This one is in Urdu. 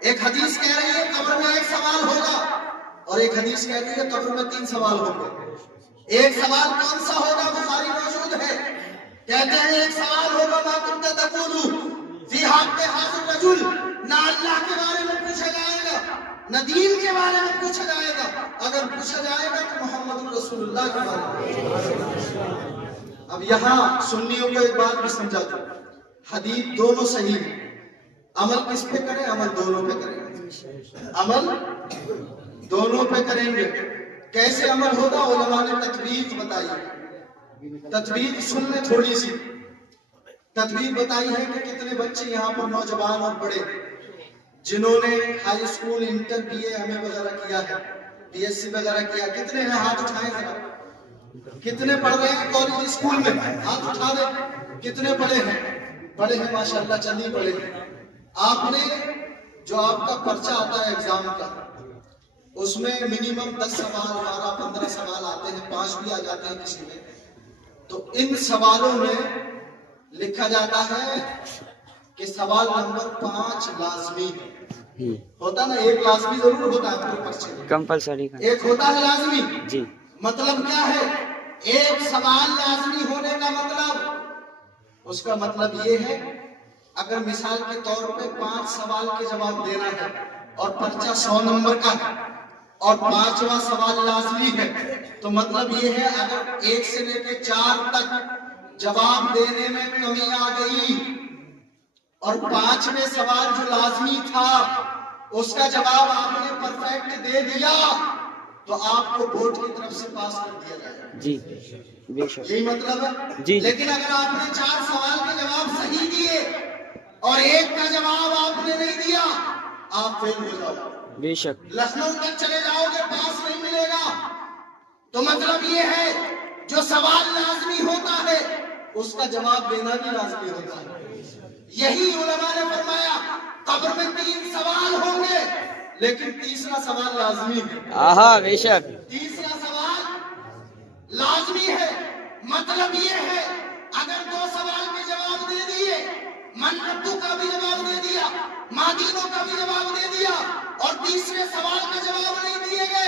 ایک حدیث کہہ رہی ہے قبر میں ایک سوال ہوگا، اور ایک حدیث کہہ رہی ہے قبر میں 3 سوال ہوں گے۔ ایک سوال کون سا ہوگا؟ بخاری موجود ہے، کہتے ہیں ایک سوال ہوگا ما کنت تقول فی حق ھذا الرجل، نہ اللہ کے بارے میں پوچھا جائے گا نہ دین کے بارے میں پوچھا جائے گا، اگر پوچھا جائے گا تو محمد رسول اللہ کے بارے میں۔ اب یہاں سنیوں کو ایک بات بھی سمجھا دوں، حدیث دونوں صحیح ہیں، عمل کس پہ کریں؟ عمل دونوں پہ کریں گے، عمل دونوں پہ کریں گے۔ کیسے عمل ہوگا؟ علماء نے تطبیق بتائی ہے، تطبیق سن لیں تھوڑی سی۔ تطبیق بتائی ہے کہ کتنے بچے یہاں پر نوجوان اور بڑے جنہوں نے high school, inter, B A, M A وغیرہ کیا ہے، بی ایس سی وغیرہ کیا، کتنے ہیں؟ ہاتھ اٹھائیں ذرا۔ کتنے پڑھ رہے ہیں کالج اسکول میں؟ ہاتھ اٹھا دیں۔ کتنے پڑھے ہیں؟ پڑھے ہیں ماشاءاللہ، چند ہی پڑھے ہیں۔ آپ نے جو آپ کا پرچہ آتا ہے ایگزام کا، اس میں منیمم 10 سوال، 12، 15 سوال آتے ہیں، 5 بھی آ جاتے ہیں کسی میں۔ تو ان سوالوں میں لکھا جاتا ہے کہ سوال نمبر 5 لازمی ہے، ہوتا نا، ایک لازمی ضرور ہوتا ہے پورے پرچے میں، کمپلسری کا ایک ہوتا ہے لازمی۔ جی، مطلب کیا ہے؟ ایک سوال لازمی ہونے کا مطلب، اس کا مطلب یہ ہے اگر مثال کے طور پہ 5 سوال کے جواب دینا ہے اور پرچہ 100 نمبر کا ہے اور 5واں سوال لازمی ہے، تو مطلب یہ ہے اگر 1 سے لے کے 4 تک جواب دینے میں کمی آ گئی اور 5ویں سوال جو لازمی تھا اس کا جواب آپ نے پرفیکٹ دے دیا تو آپ کو بورڈ کی طرف سے پاس کر دیا جائے گا۔ جی بے شک، یہی مطلب ہے۔ جی۔ لیکن اگر آپ نے 4 سوال کے جواب صحیح دیے اور 1 کا جواب آپ نے نہیں دیا، آپ فیل ہو جاؤ، بے شک، لکھنؤ تک چلے جاؤ گے، پاس نہیں ملے گا۔ تو مطلب یہ ہے جو سوال لازمی ہوتا ہے اس کا جواب دینا بھی لازمی ہوتا ہے۔ یہی علماء نے فرمایا قبر میں 3 سوال ہوں گے لیکن تیسرا سوال لازمی ہے۔ آہا بے شک، تیسرا سوال لازمی ہے، مطلب یہ ہے اگر 2 سوال کے جواب دے دیے، من ربو کا بھی جواب دے دیا، ماں دینوں کا بھی جواب دے دیا اور تیسرے سوال کا جواب نہیں دیے گئے،